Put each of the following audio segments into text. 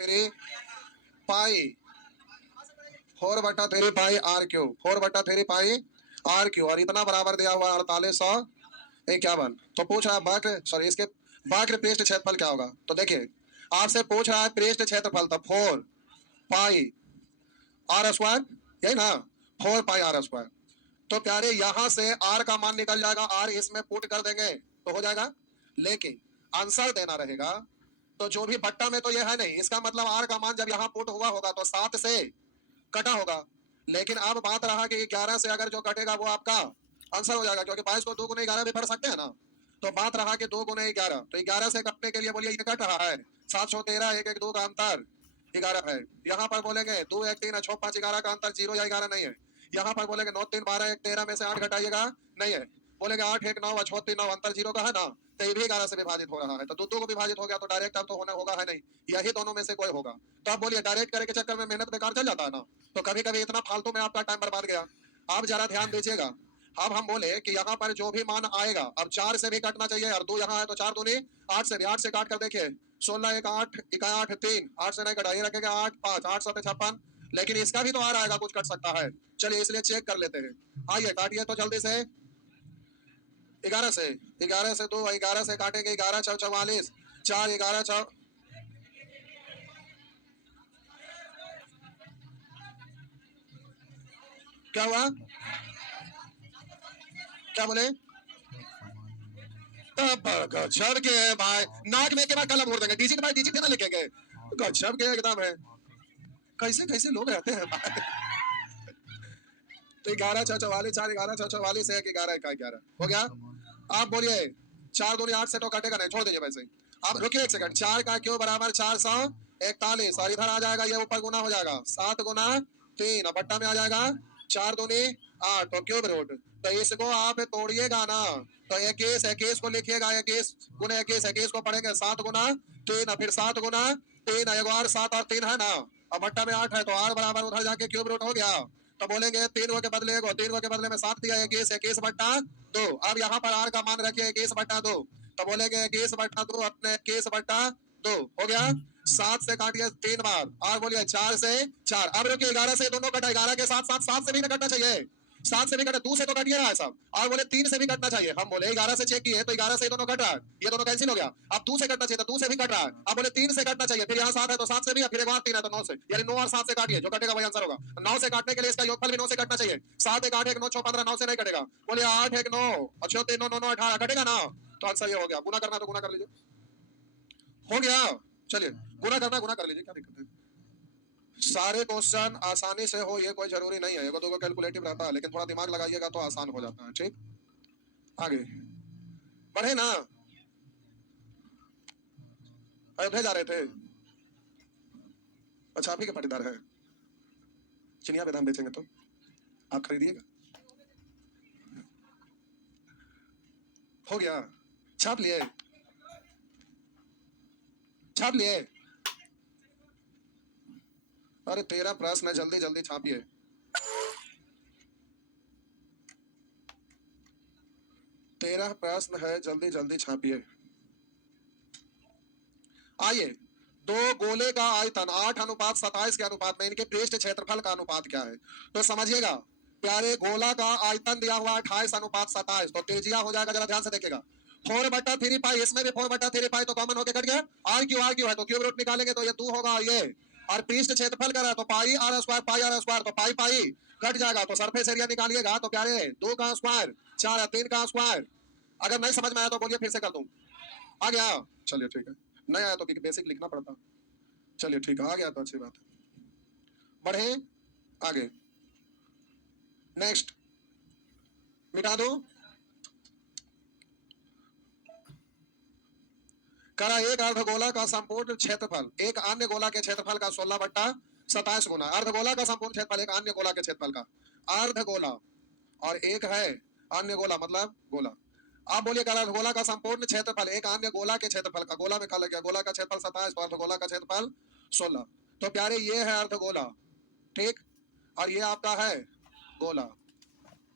3 pi 4/3 pi r cube 4/3 pi r cube और इतना बराबर दिया हुआ 4851। तो पूछ रहा है वक्र सॉरी इसके वक्र पृष्ठ क्षेत्रफल क्या होगा। तो देखिए आपसे पूछ रहा है पृष्ठ क्षेत्रफल तो 4 पाई आर स्क्वायर, यही ना 4 पाई आर स्क्वायर। तो प्यारे यहां से आर का मान निकल जाएगा, आर इसमें पुट कर देंगे तो हो जाएगा, लेकिन आंसर देना रहेगा। तो जो भी बट्टा में तो ये है नहीं, इसका मतलब आर का मान जब यहाँ पुट हुआ होगा तो 7 से कटा होगा। लेकिन अब बात रहा कि 11 से अगर जो कटेगा वो आपका आंसर हो जाएगा, क्योंकि 22 को 2 गुने 11 भी पढ़ सकते हैं ना। तो बात रहा कि 2 गुने 11, तो 11 से कटने के लिए बोलिए ये कट रहा है 713, 1 1 2 का अंतर 11 है। यहाँ पर बोलेंगे 2 1 3 6 5 11 का अंतर 0 या 11 नहीं है। यहाँ पर बोलेंगे 9 3 12 1 13 में से 8 घटाइएगा नहीं है। बोलेंगे 8 1 9 6 3 9 अंतर 0 का है ना, तो ये भी 11 से विभाजित हो रहा है। तो 2 को विभाजित हो गया तो डायरेक्ट अब तो होना होगा है नहीं, यही दोनों में से कोई होगा। तो आप बोलिए डायरेक्ट करे के चक्कर में मेहनत बेकार चल जाता है ना। तो कभी कभी इतना फालतू में आपका टाइम बर्बाद गया। आप जरा ध्यान दीजिएगा। अब हम बोले कि यहाँ पर जो भी मान आएगा अब 4 से भी कटना चाहिए और 2 यहाँ है तो 4 दूनी 8 से भी, 8 से काट कर देखिए 16 1 8 1 8 3 8 से नहीं कटा, ये रखेगा 8 5 8 7 56, लेकिन इसका भी तो आ रहेगा कुछ कट सकता है। चलिए इसलिए चेक कर लेते हैं। आइए काटिए तो जल्दी से 11 से 2 11 से काटेंगे 11 6 44 4 11 6 क्या हुआ क्या बोले गजब के है भाई, नाक में के बाद कलम भर देंगे, डिजिट बाय डिजिट ना लिखेंगे। गजब के एकदम है, कैसे कैसे लोग रहते हैं भाई। तो 11 6 44 4 11 6 44 1 11 1 11 हो गया। आप बोलिए 4 दूनी 8 से तो कटेगा नहीं, छोड़ दीजिए वैसे ही। अब रुकिए एक सेकंड, 4 का क्यों बराबर 441 और इधर आ जाएगा ये ऊपर गुना हो जाएगा 7 गुना 3 और बट्टा में आ जाएगा 4 दूनी 8 तो क्यूब रूट। तो इसको आप तोड़िएगा ना तो 21 21 को लिखिएगा 21 गुना 21 21 को पढ़ेंगे 7 गुना 3 फिर 7 गुना 3 एक बार 7 और 3 है ना, और बट्टा में 8 है तो 8 बराबर उधर जाके क्यूब रूट हो गया। तो बोलेंगे 3 के बदले 3 के बदले में 7 दिया 21 21 बट्टा 2। अब यहाँ पर आर का मान रखिए 21 बट्टा 2, तो बोलेंगे 21 बट्टा 2 अपने 21 बट्टा 2 हो गया। 7 से काटिए 3 बार और बोलिए 4 से 4। अब रुकिए 11 से दोनों कटा, 11 के साथ साथ 7 से भी कटना चाहिए, 7 से भी कटा 2 से तो कटिए रहा है सब, और बोले 3 से भी कटना चाहिए। हम बोले 11 से चेक किए तो 11 से दोनों कट रहा है, ये दोनों कैंसिल हो गया। अब 2 से कटना चाहिए तो 2 से भी कट रहा है। अब बोले 3 से कटना चाहिए, फिर यहाँ 7 है तो 7 से भी, फिर एक बार 3 है तो 9 से, यानी 9 और 7 से काटिए जो कटेगा वही आंसर होगा। 9 से काटने के लिए इसका योगफल भी 9 से कटना चाहिए। 7 1 8 1 9 6 15 9 से नहीं कटेगा। बोले 8 1 9 अच्छा 3 9 9 9 18 कटेगा ना, तो आंसर ये हो गया। गुना करना तो गुना कर लीजिए, हो गया। चलिए गुना करना गुना कर लीजिए, क्या दिक्कत है। सारे क्वेश्चन आसानी से हो ये कोई जरूरी नहीं है, एगो दो कैलकुलेटिव रहता है, लेकिन थोड़ा दिमाग लगाइएगा तो आसान हो जाता है। ठीक, आगे बढ़े ना। अयोध्या जा रहे थे, अच्छा आप ही के पाटीदार है, चिनिया बेदाम बेचेंगे तो आप खरीदिएगा। हो गया, छाप लिए छाप लिए। अरे 13 प्रश्न है, जल्दी जल्दी छापिए। 13 प्रश्न है, जल्दी जल्दी छापिए। आइए, दो गोले का आयतन 8:27 के अनुपात में इनके पृष्ठ क्षेत्रफल का अनुपात क्या है। तो समझिएगा प्यारे, गोला का आयतन दिया हुआ 28:27, तो त्रिज्या हो जाएगा, जरा ध्यान से देखिएगा 4/3 पाई, इसमें भी 4/3 पाई तो कॉमन होके कट गया। आर क्यू है तो क्यूब रूट निकालेंगे तो ये 2 होगा, ये और पृष्ठ क्षेत्रफल कर रहा है तो पाई आर स्क्वायर तो पाई पाई कट जाएगा। तो सरफेस एरिया निकालिएगा तो प्यारे 2 का स्क्वायर 4 3 का स्क्वायर। अगर नहीं समझ में आया तो बोलिए फिर से कर दूं। आ गया, चलिए ठीक है, नहीं आया तो बेसिक लिखना पड़ता। चलिए ठीक है, आ गया तो अच्छी बात है। बढ़े आगे, नेक्स्ट मिटा दो। करा एक अर्धगोला का संपूर्ण क्षेत्रफल एक अन्य गोला के क्षेत्रफल का 16/27 गुना। अर्धगोला का संपूर्ण क्षेत्रफल एक अन्य गोला के क्षेत्रफल का, अर्धगोला और एक है अन्य गोला मतलब गोला। आप बोलिए अर्धगोला का संपूर्ण क्षेत्रफल एक अन्य गोला के क्षेत्रफल का, गोला में खा लग गया, गोला का क्षेत्रफल 27 तो अर्धगोला का क्षेत्रफल 16। तो प्यारे ये है अर्धगोला, ठीक, और ये आपका है गोला।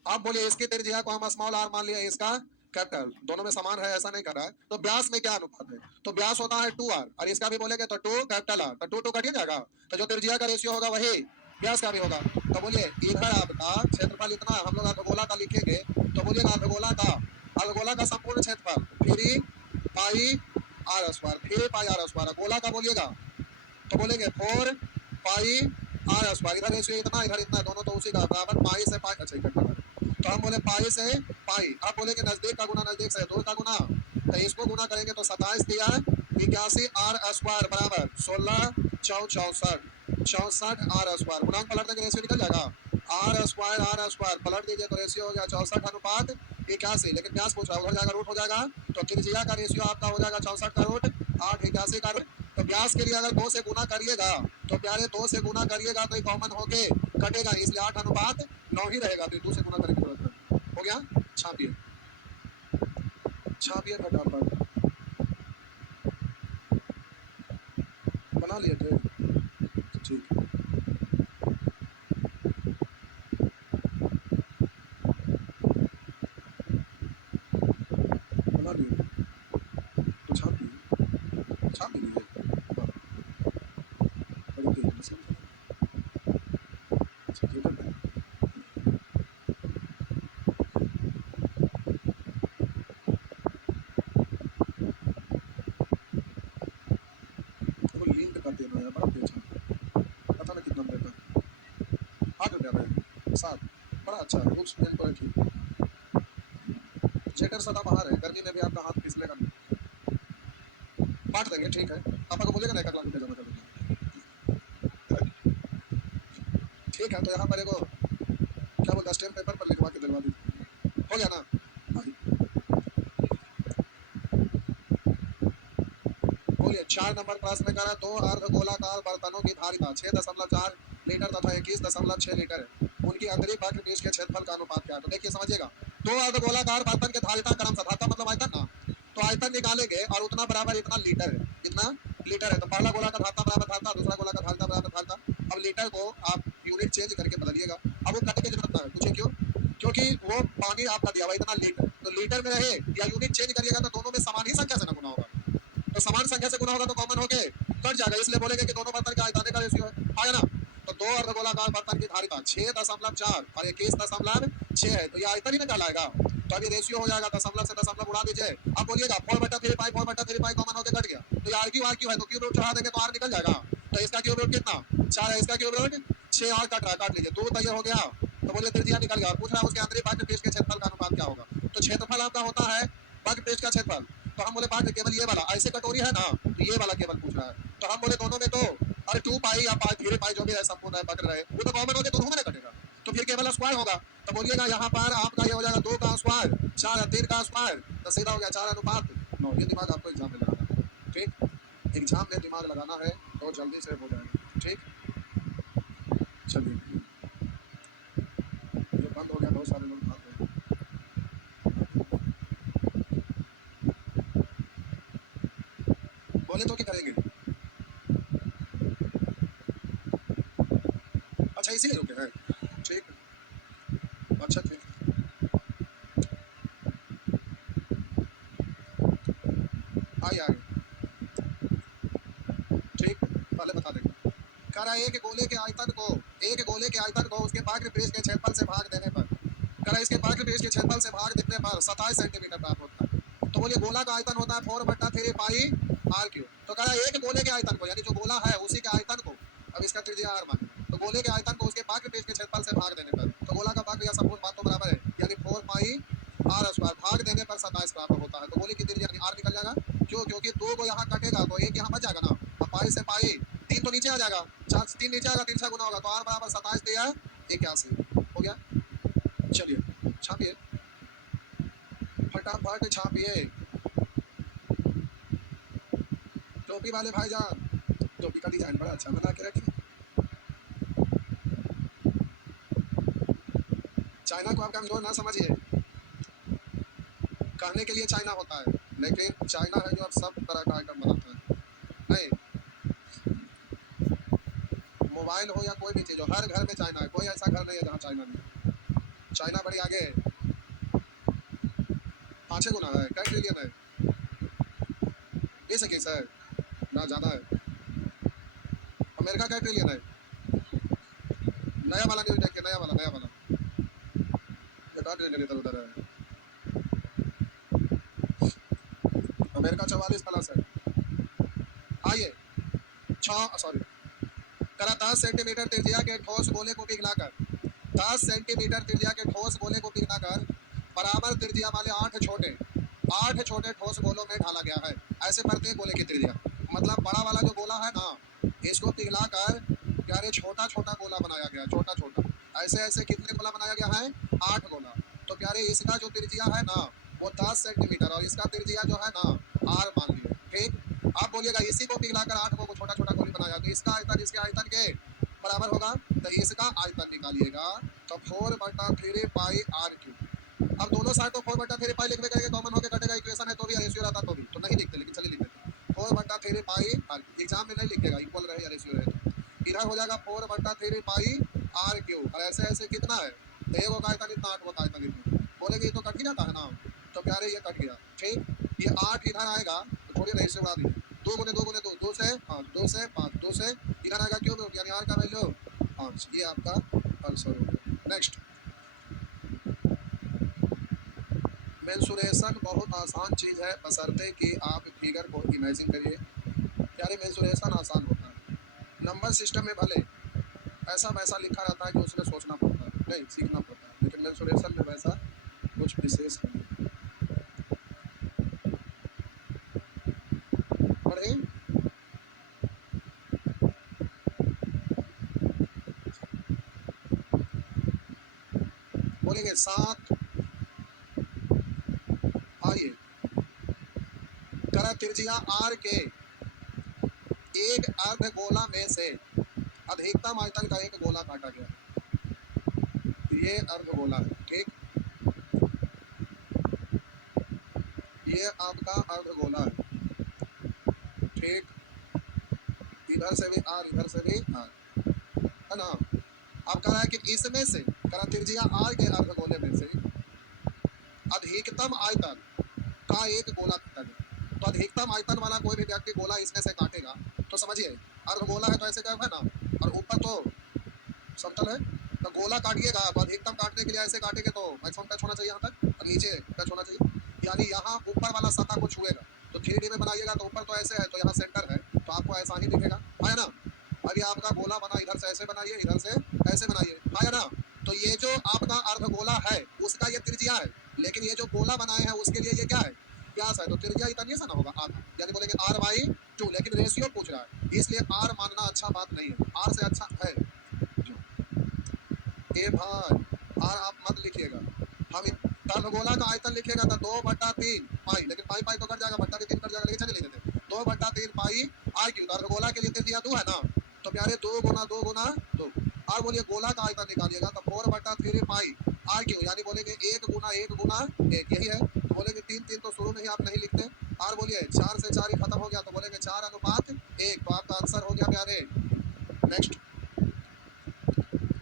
आप बोलिए इसकी त्रिज्या को हम स्मॉल आर मान लिया, इसका कैपिटल, दोनों में समान है ऐसा नहीं कर रहा है। तो व्यास में क्या अनुपात है? तो व्यास होता है 2r, और इसका भी बोलेंगे तो 2 कैपिटल आर, तो 2 2 कट जाएगा। तो जो त्रिज्या का रेशियो होगा वही व्यास का भी होगा। तो बोलिए इधर आपका क्षेत्रफल इतना, हम लोग अर्धगोला का लिखेंगे तो बोलिएगा अर्धगोला का संपूर्ण क्षेत्रफल 3 pi R square, 3 pi R square. गोला का बोलिएगा तो बोलेंगे 4 पाई आर स्क्वायर, इधर रेशियो इतना इधर इतना, दोनों तो उसी का बराबर, पाई से पाई, अच्छा इकट्ठा करें तो हम बोले पाई से पाई। अब बोलेंगे नजदीक का गुना नजदीक से, दूर का गुना, तो इसको गुना करेंगे तो 27 दिया 81 आर स्क्वायर बराबर 16 64 64 आर स्क्वायर। गुणांक पलट देंगे रेशियो निकल जाएगा, आर स्क्वायर पलट दीजिए तो रेशियो हो गया 64 अनुपात 81। लेकिन व्यास पूछ रहा है, उधर जाएगा रूट हो जाएगा, तो त्रिज्या का रेशियो आपका हो जाएगा 64 का रूट 8 81 का रूट। तो व्यास के लिए अगर 2 से गुना करिएगा तो प्यारे 2 से गुना करिएगा तो कॉमन होके कटेगा, इसलिए 8 अनुपात 9 ही रहेगा, तो 2 से गुना करने की जरूरत है। हो गया, छापिए छापिए फटाफट, बना लिए थे, ठीक बना लिए तो छाप दीजिए, बड़ी तेज में समझ, अच्छा ठीक है। कोई लिंक कर देना यार, बड़ा तेज है, पता नहीं कितना में देता है, 8 रुपया में 7, बड़ा अच्छा है। बुक्स पेन को रखिए, जेटर सदा बाहर है, गर्मी में भी आपका हाथ फिसलेगा नहीं, बांट देंगे ठीक है। पापा को बोलेगा ना 1 लाख रुपया जमा कर देंगे, ठीक है। तो यहाँ पर एगो क्या बोलता है, स्टैम्प पेपर पर लिखवा के दिलवा दी, हो गया ना भाई। बोलिए 4 नंबर प्रश्न में करा, 2 अर्धगोलाकार बर्तनों की धारिता 6.4 लीटर तथा 21.6 लीटर है, उनकी आंतरिक वक्र बीच के क्षेत्रफल का अनुपात क्या है? तो देखिए समझिएगा, 2 अर्धगोलाकार बर्तन के धारिता क्रम से, धारिता मतलब आयतन ना, तो आयतन निकालेंगे और उतना बराबर इतना लीटर है, इतना लीटर है। तो पहला गोला का धारिता बराबर धारिता, दूसरा गोला का धारिता बराबर धारिता। अब लीटर को आप यूनिट चेंज करके बदलिएगा, अब वो करने की जरूरत ना है, पूछे क्यों? क्योंकि वो पानी आपका दिया हुआ इतना लीटर, तो लीटर में रहे या यूनिट चेंज करिएगा तो दोनों में समान ही संख्या से ना गुना होगा, तो समान संख्या से गुना होगा तो कॉमन होके कट जाएगा, इसलिए बोलेंगे कि दोनों बर्तन के आयतन का रेशियो है, आया ना। तो 2 अर्धगोलाकार बर्तन की धारिता 6.4 और 21.6 है, तो ये आयतन ही ना कहलाएगा। तो अभी रेशियो हो जाएगा, दशमलव से दशमलव उड़ा दीजिए। अब बोलिएगा 4/3 पाई 4/3 पाई कॉमन होकर कट गया, तो ये आर क्यू है, तो क्यूब रूट चढ़ा देंगे तो आर निकल जाएगा। तो इसका क्यूब रूट कितना 4 है, इसका क्यूब रूट 6, और कट रहा है, काट लीजिए, 2 तो ये हो गया। तो बोलिए त्रिज्या निकल गया, और पूछ रहा है उसके आंतरिक वक्र पृष्ठ के क्षेत्रफल का अनुपात क्या होगा? तो क्षेत्रफल आपका होता है वक्र पृष्ठ का क्षेत्रफल, तो हम बोले वक्र केवल ये वाला, ऐसे कटोरी है ना, तो ये वाला केवल पूछ रहा है, तो हम बोले दोनों में तो अरे 2 पाई या पाई 3 पाई जो भी है संपूर्ण है वक्र रहे, वो तो कॉमन होकर दोनों में ना कटेगा, तो फिर केवल स्क्वायर होगा। तो बोलिएगा यहाँ पर आपका ये हो जाएगा 2 का स्क्वायर 4 है, 3 का स्क्वायर, तो सीधा हो गया 4 अनुपात 9। ये दिमाग आपको एग्जाम में लगाना है, ठीक, एग्जाम में दिमाग लगाना है तो जल्दी से हो जाएगा, ठीक। चलिए ये बंद हो गया, बहुत सारे लोग भाग गए, बोले तो क्या करेंगे, अच्छा इसीलिए रुके हैं, ठीक, अच्छा ठीक, आइए आगे, ठीक, पहले बता देंगे। कह रहा है एक गोले के आयतन को उसके वक्र पृष्ठ के क्षेत्रफल से भाग देने पर, कह रहा है इसके वक्र पृष्ठ के क्षेत्रफल से भाग देने पर 27 सेंटीमीटर प्राप्त होता है। तो बोलिए गोला का आयतन होता है 4/3 पाई आर क्यूब। तो कह रहा है एक गोले के आयतन को, यानी जो गोला है उसी के आयतन को, अब इसका त्रिज्या आर मान, तो गोले के आयतन को उसके वक्र पृष्ठ के क्षेत्रफल से भाग देने पर, तो गोला का वक्र या संपूर्ण बात तो बराबर है, यानी 4 पाई आर स्क्वायर, भाग देने पर 27 प्राप्त होता है। तो गोले की त्रिज्या यानी आर निकल जाएगा, क्यों? क्योंकि 2 को यहाँ कटेगा तो 1 यहाँ बच जाएगा ना, अब पाई से पाई 3 तो नीचे आ जाएगा, 4 3 नीचे आएगा, 3 से गुना होगा, तो आर बराबर 27 दिया 81, हो गया। चलिए छापिए फटाफट छापिए, टोपी वाले भाईजान टोपी का डिजाइन बड़ा अच्छा बना के रखिए। चाइना को आप कमजोर ना समझिए, कहने के लिए चाइना होता है, लेकिन चाइना है जो अब सब तरह का आइटम बनाता है। नहीं, मोबाइल हो या कोई भी चीज़ हो, हर घर में चाइना है, कोई ऐसा घर नहीं है जहाँ चाइना नहीं है, चाइना बड़ी आगे है। 5 गुना है, क्या ट्रिलियन है? 20 है ना, ज़्यादा है। अमेरिका क्या ट्रिलियन है? नया वाला न्यूज देखिए, नया वाला ये ट्रिलियन इधर उधर है। अमेरिका 44 प्लस है। आइए, 6 सॉरी करा 10 सेंटीमीटर त्रिज्या के ठोस गोले को पिघलाकर 10 सेंटीमीटर त्रिज्या के ठोस गोले को पिघलाकर बराबर त्रिज्या वाले 8 छोटे ठोस गोलों में ढाला गया है। ऐसे प्रत्येक गोले की त्रिज्या, मतलब बड़ा वाला जो गोला है ना, इसको पिघलाकर प्यारे छोटा छोटा गोला बनाया गया, छोटा छोटा। ऐसे ऐसे कितने गोला बनाया गया है? 8 गोला। तो प्यारे इसका जो त्रिज्या है ना वो 10 सेंटीमीटर और इसका त्रिज्या जो है ना आर मान लिए, ठीक। आप बोलिएगा इसी को पिघलाकर 8 को छोटा छोटा गोली बनाया, तो इसका आयतन इसके आयतन के बराबर होगा। तो इसका आयतन निकालिएगा तो 4/3 पाई r क्यूब। अब दोनों साइड तो 4/3 पाई लिखने करेंगे, कॉमन होकर कटेगा, इक्वेशन है तो भी रेशियो रहता तो भी तो नहीं लिखते, लेकिन चलिए लिख देते हैं 4/3 पाई r। एग्जाम में नहीं लिखेगा इक्वल रहे या रेशियो रहे, तो इधर हो जाएगा 4/3 पाई r क्यूब। और ऐसे ऐसे कितना है? तो एक का आयतन इतना, 8 का आयतन इतना। बोलेंगे ये तो कट ही जाता है ना, तो प्यारे ये कट गया, ठीक। ये 8 इधर आएगा तो थोड़ी रेशियो बढ़ा दी, 2 गुने 2 गुने 2, 2 से 5, 2 से 5, 2 से इधर आएगा क्यूब, यानी r का वैल्यू 5। ये आपका आंसर हो गया। नेक्स्ट, मेंसुरेशन बहुत आसान चीज़ है, बशर्ते कि आप फिगर को इमेजिन करिए। यानी मेंसुरेशन आसान होता है, नंबर सिस्टम में भले ऐसा वैसा लिखा रहता है कि उसमें सोचना पड़ता है, नहीं सीखना पड़ता है, लेकिन मेंसुरेशन में वैसा कुछ विशेष नहीं। पढ़े बोलेंगे 7। आइए, करा त्रिज्या r के एक अर्धगोला में से अधिकतम आयतन का एक गोला काटा गया। ये अर्धगोला है, ठीक। ये आपका अर्धगोला है, ठीक। इधर से भी आर, इधर से भी आर, है ना। अब कह रहा है कि इसमें से करा त्रिज्या आर के अर्धगोले में से अधिकतम आयतन का एक गोला काटा गया। तो अधिकतम आयतन वाला कोई भी व्यक्ति गोला इसमें से काटेगा तो समझिए अर्धगोला है तो ऐसे क्या है ना, और ऊपर तो समतल है, तो गोला काटिएगा तो अधिकतम काटने के लिए ऐसे काटेंगे तो मैक्सिमम टच होना चाहिए यहाँ तक, और नीचे टच होना चाहिए, यानी यहाँ ऊपर वाला सतह को छुएगा। तो 3D में बनाइएगा तो ऊपर तो ऐसे है, तो यहाँ सेंटर है तो आपको ऐसा ही दिखेगा, है ना। अब ये आपका गोला बना, इधर से ऐसे बनाइए, इधर से ऐसे बनाइए, है ना। तो ये जो आपका अर्धगोला है उसका ये त्रिज्या है, लेकिन ये जो गोला बनाए हैं उसके लिए ये क्या है? व्यास है। तो त्रिज्या इतना सा ना होगा आधा, यानी बोलेंगे r/2, लेकिन रेशियो पूछ रहा है इसलिए r मानना अच्छा बात नहीं है, r से अच्छा है ए भाई, आर आप मत लिखिएगा। हम अर्धगोला का आयतन लिखिएगा तो 2/3 पाई, लेकिन पाई पाई तो कट जाएगा, बट्टा भी 3 कट जाएगा, लेकिन चलिए लिख देते 2/3 पाई r क्यूब। अर्धगोला के लिए त्रिज्या 2 है ना, तो प्यारे 2 गुना 2 गुना 2। और बोलिए गोला का आयतन निकालिएगा तो 4/3 पाई r क्यूब, यानी बोलेंगे 1 गुना 1 गुना 1, यही है। तो बोलेंगे 3 3 तो शुरू में ही आप नहीं लिखते, और बोलिए 4 से 4 ही खत्म हो गया, तो बोलेंगे 4/1, तो आपका आंसर हो गया प्यारे। नेक्स्ट,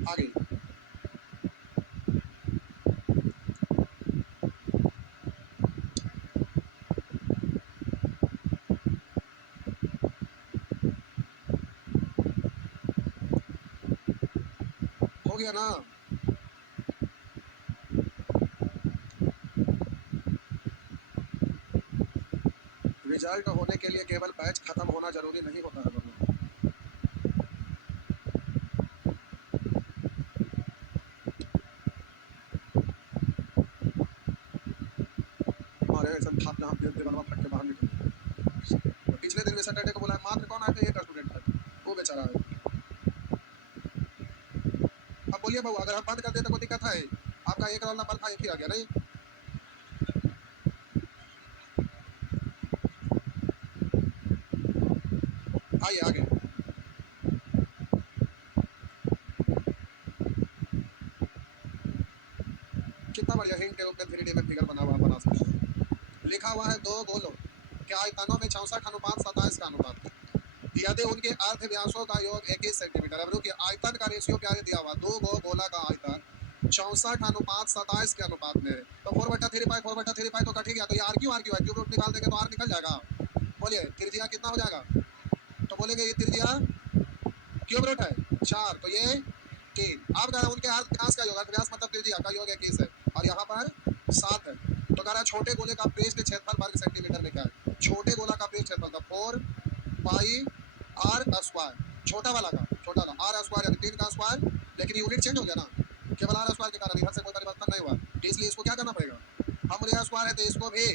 आगे हो गया ना। रिजल्ट होने के लिए केवल बैच खत्म होना जरूरी नहीं होता है दोनों। हमारे ऐसा था जहाँ पे बनवा फट के बाहर निकले। तो पिछले दिन में सैटरडे को बोला मात्र कौन आया था, एक स्टूडेंट था, वो बेचारा है। अब बोलिए बहू, अगर हम बंद कर दें तो कोई दिक्कत है? आपका एक रोल नंबर था, एक ही आ गया नहीं। आइए आगे, कितना बढ़िया हिंट के रूप में 3D में फिगर बना सकते हैं। लिखा हुआ है 2 गोलों के आयतनों में 64:27 का अनुपात है, यदि उनके अर्ध व्यासों का योग 21 सेंटीमीटर। अब रुकिए, आयतन का रेशियो प्यारे दिया हुआ, 2 गोला का आयतन 64:27 के अनुपात में। तो 4/3 पाई तो कट ही गया। तो ये आर क्यू है, क्यूब रूट निकाल देंगे तो आर निकल जाएगा। बोलिए त्रिज्या कितना हो जाएगा? तो बोलेंगे ये त्रिज्या क्यूब रूट है 4, तो ये 3। अब कह रहा है उनके अर्ध व्यास का योग, अर्ध व्यास मतलब त्रिज्या का योग 21 है और यहाँ पर 7 है। तो कह रहा है छोटे गोले का पृष्ठ क्षेत्रफल वर्ग सेंटीमीटर में क्या है? छोटे गोला का पृष्ठ क्षेत्रफल था 4 पाई आर स्क्वायर, छोटा वाला का छोटा था आर स्क्वायर यानी 3 का स्क्वायर, लेकिन यूनिट चेंज हो गया ना, केवल आर स्क्वायर के कारण इधर से कोई परिवर्तन नहीं हुआ, तो इसलिए इसको क्या करना पड़ेगा? हम ये स्क्वायर है तो इसको भी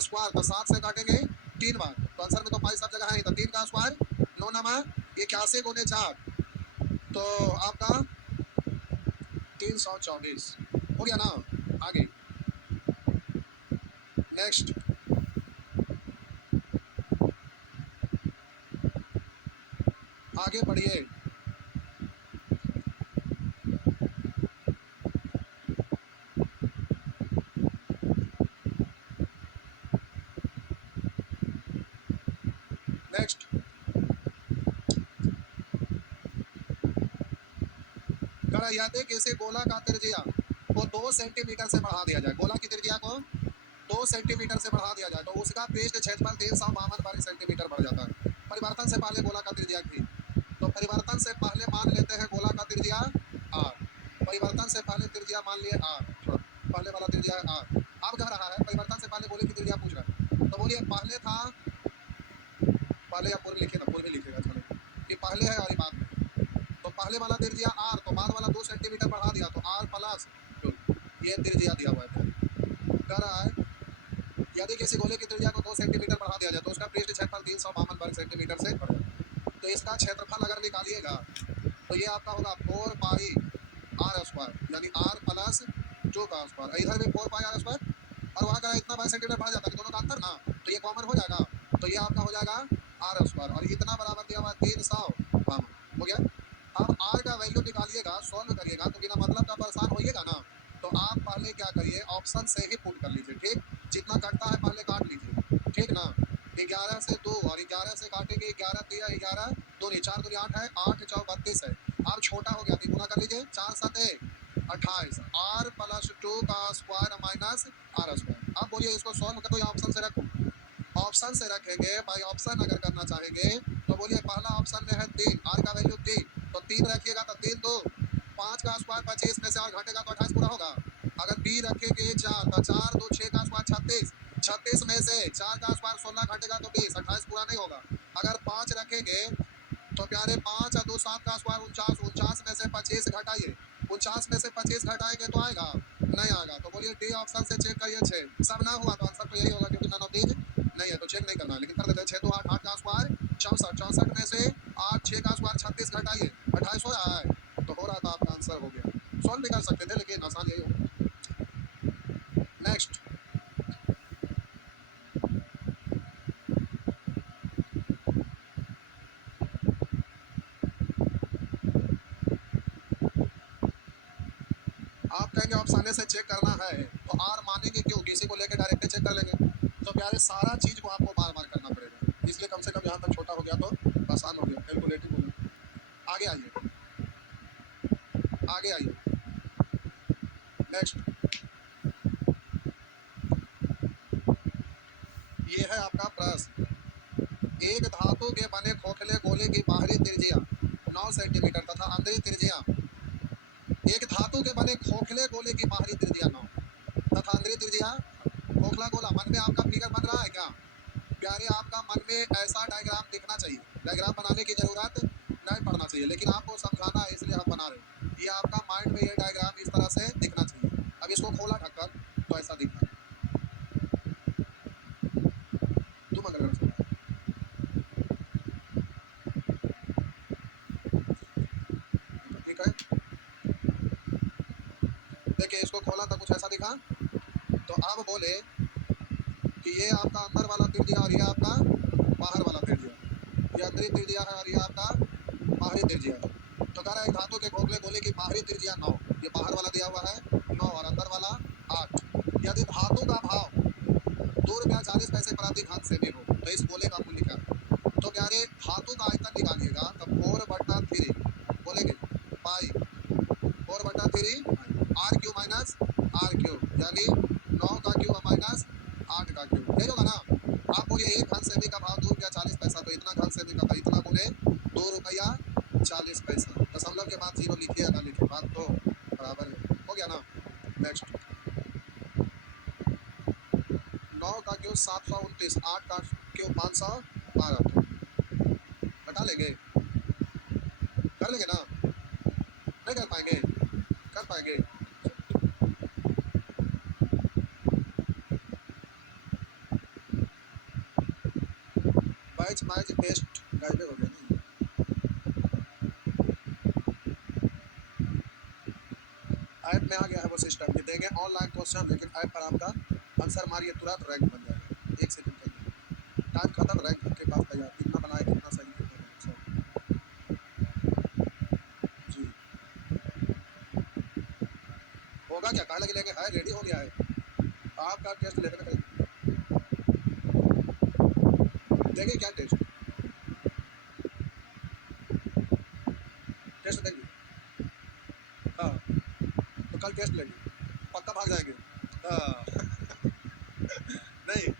स्क्वायर, तो 7 से काटेंगे 3 बार, तो आंसर में तो पाई सब जगह है, तो 3 का स्क्वायर 9 नमा 81 गुने 4, तो आपका 324 हो गया ना। आगे नेक्स्ट, आगे बढ़िए। नेक्स्ट कर याद कैसे गोला का त्रिज्या को 2 सेंटीमीटर से बढ़ा दिया जाए, गोला की त्रिज्या को 2 सेंटीमीटर से बढ़ा दिया जाए तो उसका पृष्ठ क्षेत्रफल 352 वर्ग सेंटीमीटर बढ़ जाता है। परिवर्तन से पहले गोला का त्रिज्या थी, तो परिवर्तन से पहले मान लेते हैं गोला का त्रिज्या आर, परिवर्तन से पहले त्रिज्या मान लिए आर, पहले वाला त्रिज्या है आर। अब कह रहा है परिवर्तन से पहले गोले की त्रिज्या पूछ रहा है, तो बोलिए पहले था, पहले या पूर्व लिखे ना, पूर्व लिखेगा चलो कि पहले है और ये बाद में, तो पहले वाला त्रिज्या आर, तो बाद वाला 2 सेंटीमीटर बढ़ा दिया तो आर प्लस ये त्रिज्या दिया हुआ है। कह रहा है यदि किसी गोले की त्रिज्या को 2 सेंटीमीटर बढ़ा दिया जाए तो उसका पृष्ठ क्षेत्रफल 352 वर्ग सेंटीमीटर से बढ़ जाए। तो इसका क्षेत्रफल अगर निकालिएगा तो ये आपका होगा 4 पाई आर स्क्वायर यानी आर प्लस 2 का स्क्वायर, इधर भी 4 पाई आर स्क्वायर और वहाँ का इतना वर्ग सेंटीमीटर बढ़ जाता है दोनों का अंतर ना, तो ये कॉमन हो जाएगा, तो ये आपका हो जाएगा आर स्क्वायर और इतना बराबर दिया हुआ 352 हो गया। अब आर का वैल्यू निकालिएगा, सॉल्व करिएगा तो बिना मतलब का परेशान होइएगा ना, तो आप पहले क्या करिए ऑप्शन से ही पुट कर लीजिए, ठीक, जितना कटता है पहले काट लीजिए, ठीक ना। 11 से 2 और 11 से काटेंगे 11 3 11 2 नहीं 4 2 8 है, 8 4 32 है। अब छोटा हो गया तो गुना कर लीजिए, 4 7 28 आर प्लस 2 का स्क्वायर माइनस आर स्क्वायर। अब बोलिए इसको सॉल्व करो या ऑप्शन से रखो? ऑप्शन से रखेंगे भाई, ऑप्शन अगर करना चाहेंगे तो बोलिए पहला ऑप्शन में है 3, आर का वैल्यू 3, तो 3 रखिएगा तो 3 2 5 का स्क्वायर 25 में से 8 घटेगा तो 28 पूरा होगा। अगर बी रखेंगे 4 तो 4 2 6 का स्क्वायर 36, 36 में से 4 का स्क्वायर 16 घटेगा तो 20, 28 पूरा नहीं होगा। अगर 5 रखेंगे तो प्यारे 5 और 2 7 का स्क्वायर 49, 49 में से 25 घटाइए, 49 में से 25 घटाएंगे तो आएगा नहीं आएगा, तो बोलिए डी ऑप्शन से चेक करिए 6, सब ना हुआ तो आंसर तो यही होगा क्योंकि नन ऑफ दीज नहीं है, तो चेक नहीं करना है, लेकिन कर देते हैं 6 2 8 8 का स्क्वायर 64, 64 में से 8 6 का स्क्वायर 36 घटाइए 28 हो रहा है, तो हो रहा था आपका आंसर हो गया। सॉल्व भी कर सकते थे लेकिन आसान यही होगा। नेक्स्ट, आप कहेंगे ऑप्शन से चेक करना है तो आर मानेंगे क्यों, किसी को लेकर डायरेक्ट चेक कर लेंगे, तो प्यारे सारा चीज को आपको बार बार करना पड़ेगा, इसलिए कम से कम यहाँ तक छोटा हो गया तो आसान हो गया, कैलकुलेटिव हो गया। आगे आइए, आगे आइए। नेक्स्ट, ये है आपका प्रश्न, एक धातु के बने खोखले गोले की बाहरी त्रिज्या 9 सेंटीमीटर तथा अंदरी त्रिज्या, एक धातु के बने खोखले गोले की बाहरी त्रिज्या 9 तथा अंदरी त्रिज्या, खोखला गोला मन में आपका फिगर बन रहा है क्या? प्यारे आपका मन में ऐसा डायग्राम दिखना चाहिए, डायग्राम बनाने की जरूरत नहीं पड़ना चाहिए, लेकिन आपको समझाना है इसलिए हम बना रहे हैं, ये आपका माइंड में ये डायग्राम इस तरह से दिखना चाहिए। अब इसको खोला ढक्कन तो ऐसा दिखा, तुम अगर ठीक है, देखिए इसको खोला तो कुछ ऐसा दिखा, तो अब बोले कि ये आपका अंदर वाला त्रिज्या और ये आपका बाहर वाला त्रिज्या, ये अंदरी त्रिज्या है और ये आपका बाहरी त्रिज्या है। तो कह रहा है धातु के खोखले गोले की बाहरी त्रिज्या 9, ये बाहर वाला दिया हुआ है 9 और अंदर वाला 8। यदि धातु का भाव 2 रुपया 40 पैसे प्रति घन से भी हो तो इस गोले का मूल्य क्या है? तो प्यारे धातु का आयतन निकालिएगा तो 4/3 बोलेंगे पाई 4/3, आर यानी 9 का क्यूब माइनस 8 का क्यूब, यही होगा ना। आप बोलिए एक घन सेमी का भाव 2 रुपया 40 पैसा, तो इतना घन सेमी का तो इतना गुने 2 रुपया 40 पैसा। दशमलव के बाद जीरो लिखिए या ना लिखिए, बात तो बराबर है, हो गया ना। नेक्स्ट 9 का क्यूब 729, 8 का क्यूब 512, घटा लेंगे, कर लेंगे ना, नहीं कर पाएंगे, कर पाएंगे। बैच मैच टेस्ट गाइड हो गया ना। ऐप में आ गया है वो सिस्टम कि देंगे ऑनलाइन क्वेश्चन, लेकिन ऐप पर आपका आंसर मारिए तुरंत रैंक बन जाएगा, 1 सेकंड के टाइम खत्म, रैंक आपके पास तैयार, कितना बनाए कितना सही कितना गलत। जी होगा क्या, कहाँ लगे लेंगे, है रेडी हो गया है, आपका टेस्ट लेने में देंगे क्या टेस्ट, टेस्ट देंगे, हाँ तो कल टेस्ट लेंगे, पक्का भाग जाएंगे, हाँ नहीं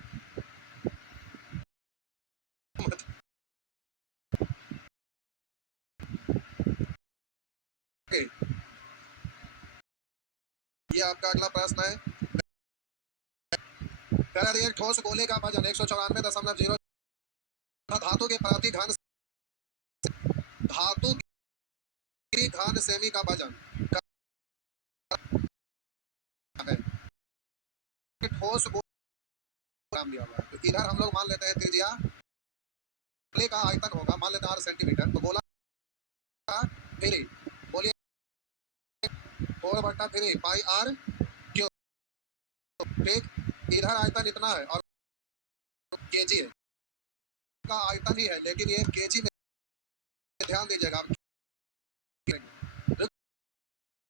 ओके। ये आपका अगला प्रश्न है, कह रहा है एक ठोस गोले का वजन 194.0 धातु के प्रति घन, धातु की घन सेमी का वजन है, ठोस गोला दिया हुआ है, तो इधर हम लोग मान लेते हैं त्रिज्या गोले का आयतन होगा, मान लेते हैं 8 सेंटीमीटर, तो गोला का फिर बोलिए 4/3 पाई आर क्यूब, ठीक, इधर आयतन इतना है और केजी है, का आयतन ही है, लेकिन ये केजी में ध्यान दीजिएगा आप,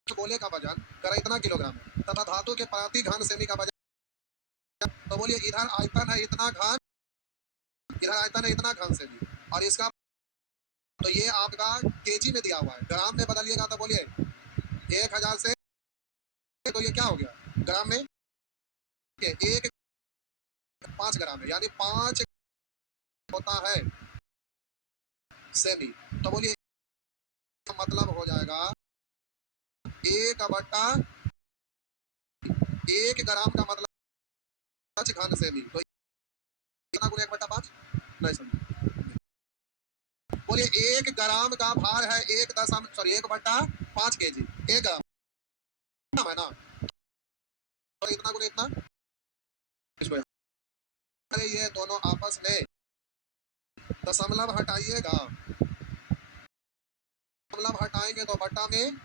गोले का वजन करा इतना किलोग्राम है तथा धातु के प्रति घन सेमी का वजन, तो बोलिए इधर आयतन है इतना घन, इधर आयतन है इतना घन सेमी, और इसका तो ये आपका केजी में दिया हुआ है, ग्राम में बदलिएगा तो बोलिए 1000 से, तो ये क्या हो गया ग्राम में, एक 5 ग्राम है, यानी 5 होता है सेमी, तो बोलिए मतलब हो जाएगा 1/1 ग्राम का मतलब 5 घन सेमी, तो कितना गुना 1/5, नहीं समझे, बोलिए 1 ग्राम का भार है 1/5 केजी, 1 ग्राम है ना, तो इतना गुना इतना, इसको अरे ये दोनों आपस में दशमलव हटाइएगा, दशमलव हटाएंगे तो बट्टा में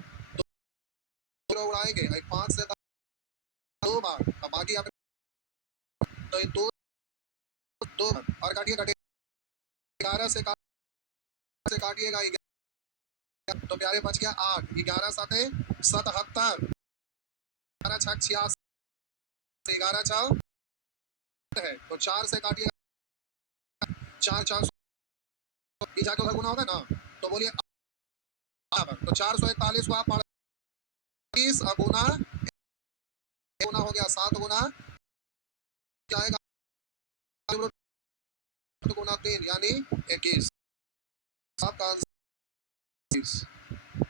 2 उड़ाएंगे, 5 से 2 बार, अब बाकी आप तो ये 2 और काटिए काटिए, 11 से काटिएगा, तो प्यारे बच गया 8, 11 साथे 77, 11 छक 86, 11 छः है, तो 4 से काटिएगा, 4 4 पीछा के उधर गुना होगा ना, तो बोलिए तो 441 को आप 30 गुना गुना हो गया 7 गुना जाएगा गुना 3 यानी 21, आपका आंसर 21,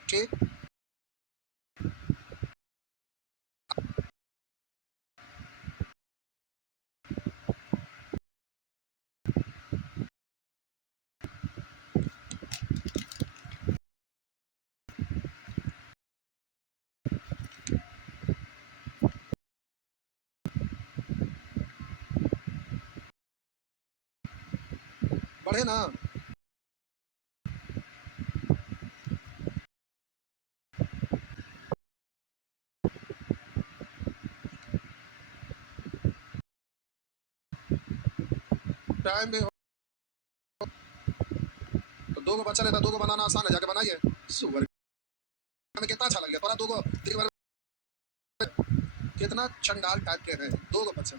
ठीक। बढ़े ना, टाइम भी हो, तो 2 को बचा लेता, 2 को बनाना आसान है, जाके बनाइए, सुपर में कितना अच्छा लग गया, थोड़ा 2 को कितना चंडाल टाइप के हैं, 2 को बचा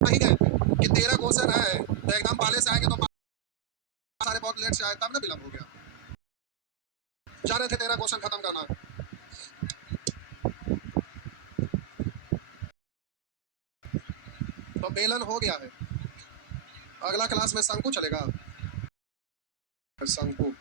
नहीं गए कि 13 क्वेश्चन है, तो एकदम पहले से आएंगे तो सारे बहुत लेट से आए, तब ना विलम्ब हो गया, चाह रहे थे 13 क्वेश्चन खत्म करना, तो बेलन हो गया है। अगला क्लास में शंकु चलेगा। शंकु